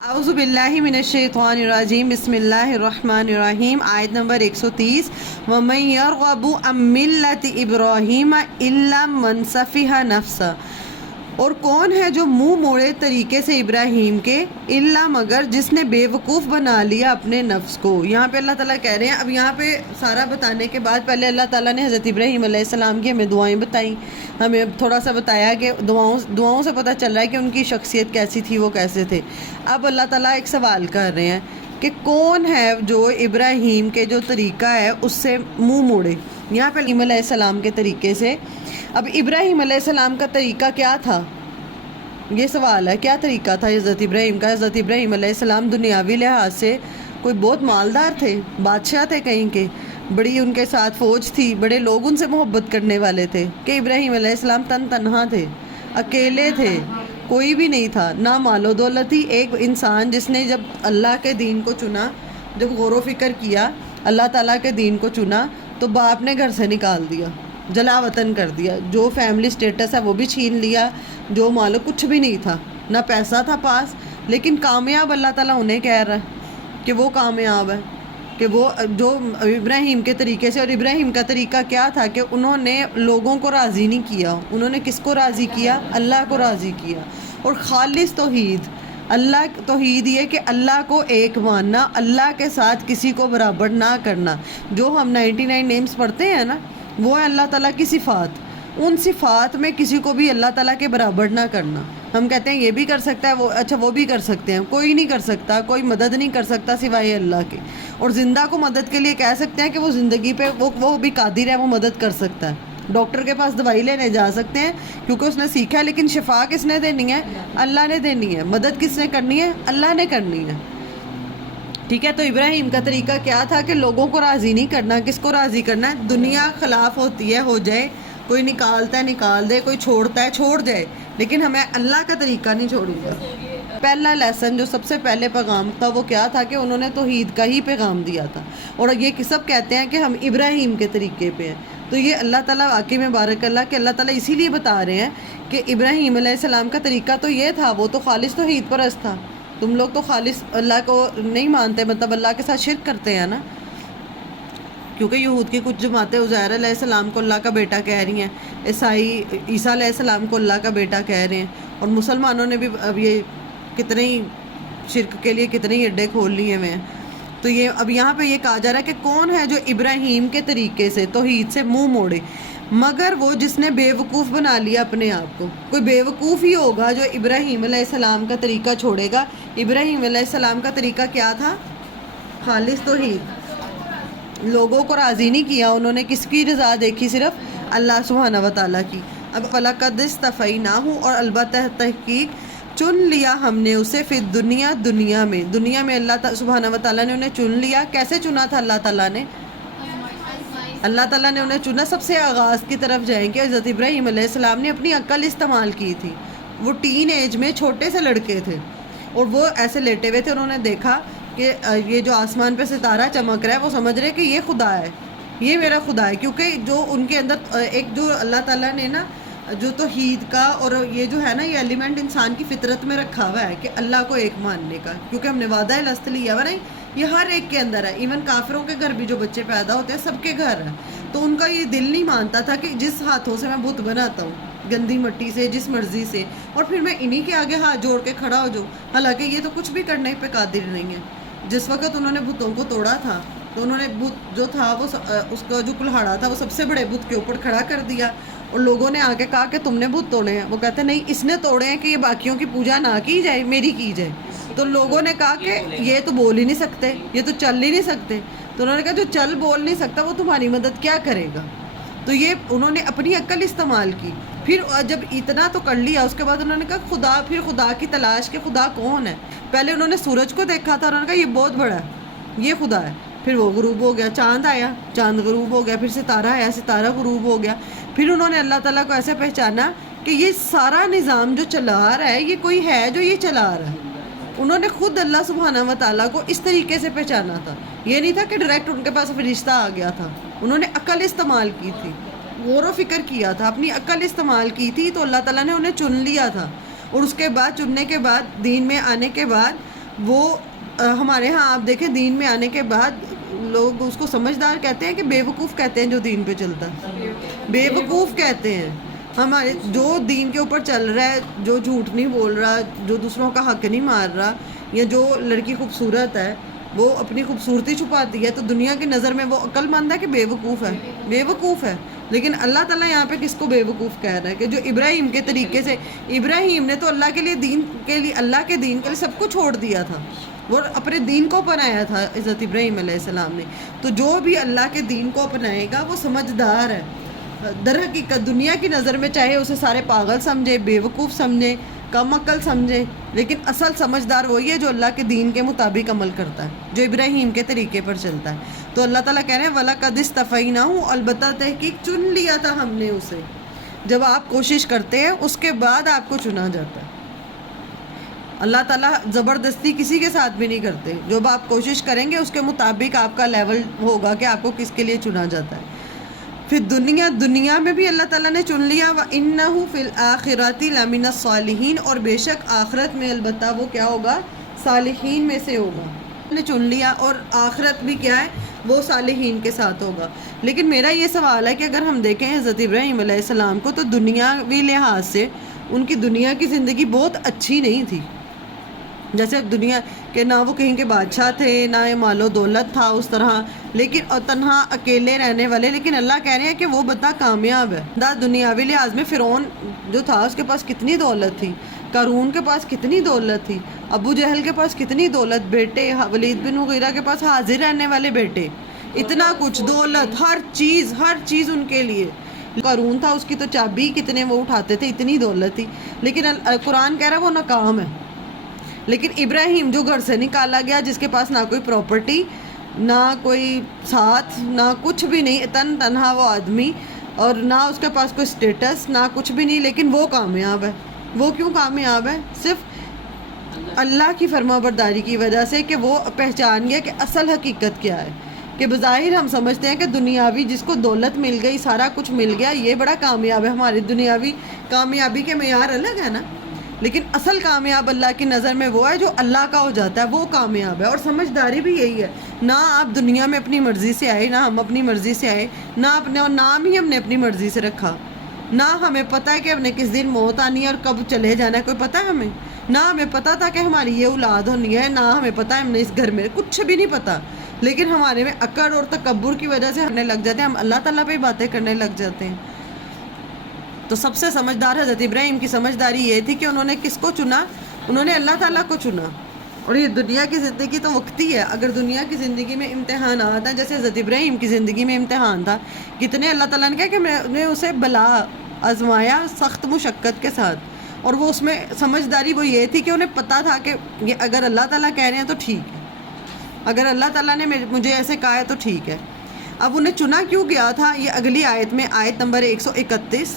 اعوذ باللہ من الشیطان الرجیم بسم اللہ الرحمن الرحیم آیت نمبر 130 وَمَن يَرْغَبُ عَن مِّلَّةِ إِبْرَاهِيمَ إِلَّا مَن سَفِهَ نَفْسَهُ، اور کون ہے جو منہ موڑے طریقے سے ابراہیم کے، الا مگر جس نے بے وقوف بنا لیا اپنے نفس کو۔ یہاں پہ اللہ تعالیٰ کہہ رہے ہیں، اب یہاں پہ سارا بتانے کے بعد پہلے اللہ تعالیٰ نے حضرت ابراہیم علیہ السلام کی ہمیں دعائیں بتائیں، ہمیں تھوڑا سا بتایا کہ دعاؤں سے پتہ چل رہا ہے کہ ان کی شخصیت کیسی تھی، وہ کیسے تھے۔ اب اللہ تعالیٰ ایک سوال کر رہے ہیں کہ کون ہے جو ابراہیم کے جو طریقہ ہے اس سے منہ موڑے۔ یہاں پہ ابراہیم علیہ السلام کے طریقے سے، اب ابراہیم علیہ السلام کا طریقہ کیا تھا، یہ سوال ہے، کیا طریقہ تھا حضرت ابراہیم کا؟ حضرت ابراہیم علیہ السلام دنیاوی لحاظ سے کوئی بہت مالدار تھے، بادشاہ تھے کہیں کے، بڑی ان کے ساتھ فوج تھی، بڑے لوگ ان سے محبت کرنے والے تھے کہ ابراہیم علیہ السلام تنہا تھے، اکیلے تھے، کوئی بھی نہیں تھا، نہ مال و دولت ہی۔ ایک انسان جس نے جب اللہ کے دین کو چنا، جب غور و فکر کیا، اللہ تعالیٰ کے دین کو چنا، تو باپ نے گھر سے نکال دیا، جلا وطن کر دیا، جو فیملی سٹیٹس ہے وہ بھی چھین لیا، جو مالو کچھ بھی نہیں تھا، نہ پیسہ تھا پاس، لیکن کامیاب اللہ تعالیٰ انہیں کہہ رہا ہے کہ وہ کامیاب ہے، کہ وہ جو ابراہیم کے طریقے سے۔ اور ابراہیم کا طریقہ کیا تھا کہ انہوں نے لوگوں کو راضی نہیں کیا، انہوں نے کس کو راضی کیا؟ اللہ کو راضی کیا، اور خالص توحید، اللہ توحید یہ کہ اللہ کو ایک ماننا، اللہ کے ساتھ کسی کو برابر نہ کرنا۔ جو ہم 99 نیمز پڑھتے ہیں نا، وہ ہے اللہ تعالیٰ کی صفات، ان صفات میں کسی کو بھی اللہ تعالیٰ کے برابر نہ کرنا۔ ہم کہتے ہیں یہ بھی کر سکتا ہے، وہ اچھا وہ بھی کر سکتے ہیں، کوئی نہیں کر سکتا، کوئی مدد نہیں کر سکتا سوائے اللہ کے۔ اور زندہ کو مدد کے لیے کہہ سکتے ہیں کہ وہ زندگی پہ وہ بھی قادر ہے، وہ مدد کر سکتا ہے۔ ڈاکٹر کے پاس دوائی لینے جا سکتے ہیں کیونکہ اس نے سیکھا ہے، لیکن شفا کس نے دینی ہے؟ اللہ نے دینی ہے۔ مدد کس نے کرنی ہے؟ اللہ نے کرنی ہے، ٹھیک ہے۔ تو ابراہیم کا طریقہ کیا تھا کہ لوگوں کو راضی نہیں کرنا، کس کو راضی کرنا ہے؟ دنیا خلاف ہوتی ہے، ہو جائے، کوئی نکالتا ہے نکال دے، کوئی چھوڑتا ہے چھوڑ جائے، لیکن ہمیں اللہ کا طریقہ نہیں چھوڑوں گا۔ پہلا لیسن جو سب سے پہلے پیغام تھا وہ کیا تھا کہ انہوں نے توحید کا ہی پیغام دیا تھا، اور یہ سب کہتے ہیں کہ ہم ابراہیم کے طریقے پہ ہیں۔ تو یہ اللہ تعالیٰ واقعی میں بارک اللہ کہ اللہ تعالیٰ اسی لیے بتا رہے ہیں کہ ابراہیم علیہ السلام کا طریقہ تو یہ تھا، وہ تو خالص توحید پرست تھا۔ تم لوگ تو خالص اللہ کو نہیں مانتے، مطلب اللہ کے ساتھ شرک کرتے ہیں نا، کیونکہ یہود کی کچھ جماعتیں عزیر علیہ السلام کو اللہ کا بیٹا کہہ رہی ہیں، عیسائی عیسیٰ علیہ السلام کو اللہ کا بیٹا کہہ رہے ہیں، اور مسلمانوں نے بھی اب یہ کتنے ہی شرک کے لیے کتنے ہی اڈے کھول لیے ہوئے ہیں۔ تو یہ اب یہاں پہ یہ کہا جا رہا ہے کہ کون ہے جو ابراہیم کے طریقے سے توحید سے منہ موڑے، مگر وہ جس نے بے وقوف بنا لیا اپنے آپ کو۔ کوئی بے وقوف ہی ہوگا جو ابراہیم علیہ السلام کا طریقہ چھوڑے گا۔ ابراہیم علیہ السلام کا طریقہ کیا تھا؟ خالص توحید، لوگوں کو راضی نہیں کیا، انہوں نے کس کی رضا دیکھی؟ صرف اللہ سبحانہ و تعالیٰ کی۔ اب وَلَقَدِ اسْتَفَيْنَاهُ، اور البتہ تحقیق چن لیا ہم نے اسے، فی الدنیا، دنیا میں اللہ سبحانہ و تعالیٰ نے انہیں چن لیا۔ کیسے چنا تھا اللہ تعالیٰ نے؟ اللہ تعالیٰ نے انہیں چنا، سب سے آغاز کی طرف جائیں کہ حضرت ابراہیم علیہ السلام نے اپنی عقل استعمال کی تھی۔ وہ ٹین ایج میں چھوٹے سے لڑکے تھے، اور وہ ایسے لیٹے ہوئے تھے، انہوں نے دیکھا کہ یہ جو آسمان پہ ستارہ چمک رہا ہے، وہ سمجھ رہے کہ یہ خدا ہے، یہ میرا خدا ہے، کیونکہ جو ان کے اندر ایک جو اللہ تعالیٰ نے نا جو توحید کا اور یہ جو ہے نا یہ ایلیمنٹ انسان کی فطرت میں رکھا ہوا ہے کہ اللہ کو ایک ماننے کا، کیونکہ ہم نے وعدہ الست لیا ہوا نہیں، یہ ہر ایک کے اندر ہے۔ ایون کافروں کے گھر بھی جو بچے پیدا ہوتے ہیں سب کے گھر ہے، تو ان کا یہ دل نہیں مانتا تھا کہ جس ہاتھوں سے میں بت بناتا ہوں، گندی مٹی سے، جس مرضی سے، اور پھر میں انہی کے آگے ہاتھ جوڑ کے کھڑا ہو جاؤں، حالانکہ یہ تو کچھ بھی کرنے پہ قادر نہیں ہے۔ جس وقت انہوں نے بتوں کو توڑا تھا تو انہوں نے بت جو تھا وہ اس کا جو کلہاڑا تھا وہ سب سے بڑے بت کے اوپر کھڑا کر دیا، اور لوگوں نے آگے کہا کہ تم نے بت توڑے ہیں، وہ کہتے نہیں، اس نے توڑے ہیں کہ یہ باقیوں کی پوجا نہ کی جائے، میری کی جائے۔ تو لوگوں نے کہا کہ یہ تو بول ہی نہیں سکتے، یہ تو چل ہی نہیں سکتے۔ تو انہوں نے کہا جو چل بول نہیں سکتا وہ تمہاری مدد کیا کرے گا؟ تو یہ انہوں نے اپنی عقل استعمال کی۔ پھر جب اتنا تو کر لیا، اس کے بعد انہوں نے کہا خدا، پھر خدا کی تلاش کہ خدا کون ہے۔ پہلے انہوں نے سورج کو دیکھا تھا، انہوں نے کہا یہ بہت بڑا ہے، یہ خدا ہے۔ پھر وہ غروب ہو گیا، چاند آیا، چاند غروب ہو گیا، پھر ستارہ آیا، ستارہ غروب ہو گیا۔ پھر انہوں نے اللہ تعالیٰ کو ایسے پہچانا کہ یہ سارا نظام جو چلا رہا ہے یہ کوئی ہے جو یہ چلا رہا ہے۔ انہوں نے خود اللہ سبحانہ و تعالیٰ کو اس طریقے سے پہچانا تھا، یہ نہیں تھا کہ ڈائریکٹ ان کے پاس فرشتہ آ گیا تھا۔ انہوں نے عقل استعمال کی تھی، غور و فکر کیا تھا، اپنی عقل استعمال کی تھی، تو اللہ تعالیٰ نے انہیں چن لیا تھا۔ اور اس کے بعد چننے کے بعد، دین میں آنے کے بعد، وہ ہمارے ہاں آپ دیکھیں دین میں آنے کے بعد لوگ اس کو سمجھدار کہتے ہیں کہ بے وقوف کہتے ہیں جو دین پہ چلتا ہے، بے وقوف کہتے ہیں ہمارے جو دین کے اوپر چل رہا ہے، جو جھوٹ نہیں بول رہا، جو دوسروں کا حق نہیں مار رہا، یا جو لڑکی خوبصورت ہے وہ اپنی خوبصورتی چھپاتی ہے، تو دنیا کی نظر میں وہ عقل مند ہے کہ بے وقوف ہے؟ بے وقوف ہے۔ لیکن اللہ تعالیٰ یہاں پہ کس کو بے وقوف کہہ رہا ہے؟ کہ جو ابراہیم کے طریقے سے، ابراہیم نے تو اللہ کے لیے دین کے لیے، اللہ کے دین کے لیے سب کچھ چھوڑ دیا تھا، وہ اپنے دین کو اپنایا تھا حضرت ابراہیم علیہ السلام نے۔ تو جو بھی اللہ کے دین کو اپنائے گا وہ سمجھدار ہے۔ در حقیقت دنیا کی نظر میں چاہے اسے سارے پاگل سمجھے، بے وقوف سمجھے، کم عقل سمجھے، لیکن اصل سمجھدار وہی ہے جو اللہ کے دین کے مطابق عمل کرتا ہے، جو ابراہیم کے طریقے پر چلتا ہے۔ تو اللہ تعالیٰ کہہ رہے ہیں وَلَقَدِ اسْتَفَيْنَاهُ، البتہ تحقیق چن لیا تھا ہم نے اسے۔ جب آپ کوشش کرتے ہیں اس کے بعد آپ کو چنا جاتا ہے۔ اللہ تعالیٰ زبردستی کسی کے ساتھ بھی نہیں کرتے، جب آپ کوشش کریں گے اس کے مطابق آپ کا لیول ہوگا کہ آپ کو کس کے لیے چنا جاتا ہے۔ پھر دنیا میں بھی اللہ تعالیٰ نے چن لیا، وَإِنَّهُ فِي الْآخِرَةِ لَمِنَ الصَّالِحِينَ، اور بے شک آخرت میں البتہ وہ کیا ہوگا؟ صالحین میں سے ہوگا۔ نے چن لیا اور آخرت بھی کیا ہے؟ وہ صالحین کے ساتھ ہوگا۔ لیکن میرا یہ سوال ہے کہ اگر ہم دیکھیں حضرت ابراہیم علیہ السلام کو، تو دنیاوی لحاظ سے ان کی دنیا کی زندگی بہت اچھی نہیں تھی۔ جیسے دنیا کہ نہ وہ کہیں کے بادشاہ تھے، نہ مال و دولت تھا اس طرح، لیکن اور تنہا اکیلے رہنے والے، لیکن اللہ کہہ رہے ہیں کہ وہ بندہ کامیاب ہے۔ دنیاوی لحاظ میں فرعون جو تھا اس کے پاس کتنی دولت تھی، قارون کے پاس کتنی دولت تھی، ابو جہل کے پاس کتنی دولت، بیٹے ولید بن مغیرہ کے پاس حاضر رہنے والے بیٹے، اتنا کچھ دولت، ہر چیز ان کے لیے۔ قارون تھا، اس کی تو چابی کتنے وہ اٹھاتے تھے، اتنی دولت تھی، لیکن قرآن کہہ رہا ہے وہ ناکام ہے۔ لیکن ابراہیم جو گھر سے نکالا گیا، جس کے پاس نہ کوئی پراپرٹی، نہ کوئی ساتھ، نہ کچھ بھی نہیں، تنہا وہ آدمی، اور نہ اس کے پاس کوئی سٹیٹس، نہ کچھ بھی نہیں، لیکن وہ کامیاب ہے۔ وہ کیوں کامیاب ہے؟ صرف اللہ کی فرما برداری کی وجہ سے، کہ وہ پہچان گیا کہ اصل حقیقت کیا ہے۔ کہ بظاہر ہم سمجھتے ہیں کہ دنیاوی جس کو دولت مل گئی، سارا کچھ مل گیا، یہ بڑا کامیاب ہے۔ ہماری دنیاوی کامیابی کے معیار الگ ہے نا، لیکن اصل کامیاب اللہ کی نظر میں وہ ہے جو اللہ کا ہو جاتا ہے، وہ کامیاب ہے۔ اور سمجھداری بھی یہی ہے، نہ آپ دنیا میں اپنی مرضی سے آئے، نہ ہم اپنی مرضی سے آئے، نہ اپنے اور نام ہی ہم نے اپنی مرضی سے رکھا، نہ ہمیں پتہ ہے کہ ہم نے کس دن موت آنی ہے اور کب چلے جانا ہے، کوئی پتہ ہے ہمیں؟ نہ ہمیں پتہ تھا کہ ہماری یہ اولاد ہونی ہے، نہ ہمیں پتہ ہے ہم نے اس گھر میں، کچھ بھی نہیں پتہ، لیکن ہمارے میں اکڑ اور تکبر کی وجہ سے ہمیں لگ جاتے ہیں، ہم اللہ تعالیٰ پہ ہی باتیں کرنے لگ جاتے ہیں۔ تو سب سے سمجھدار حضرت ابراہیم کی سمجھداری یہ تھی کہ انہوں نے کس کو چنا؟ انہوں نے اللہ تعالیٰ کو چنا۔ اور یہ دنیا کی زندگی تو وقتی ہے، اگر دنیا کی زندگی میں امتحانات ہیں، جیسے حضرت ابراہیم کی زندگی میں امتحان تھا، کتنے اللہ تعالیٰ نے کہا کہ میں نے اسے بلا آزمایا سخت مشقت کے ساتھ، اور وہ اس میں سمجھداری وہ یہ تھی کہ انہیں پتہ تھا کہ یہ اگر اللہ تعالیٰ کہہ رہے ہیں تو ٹھیک ہے، اگر اللہ تعالیٰ نے مجھے ایسے کہا ہے تو ٹھیک ہے۔ اب انہیں چنا کیوں گیا تھا؟ یہ اگلی آیت میں، آیت نمبر 131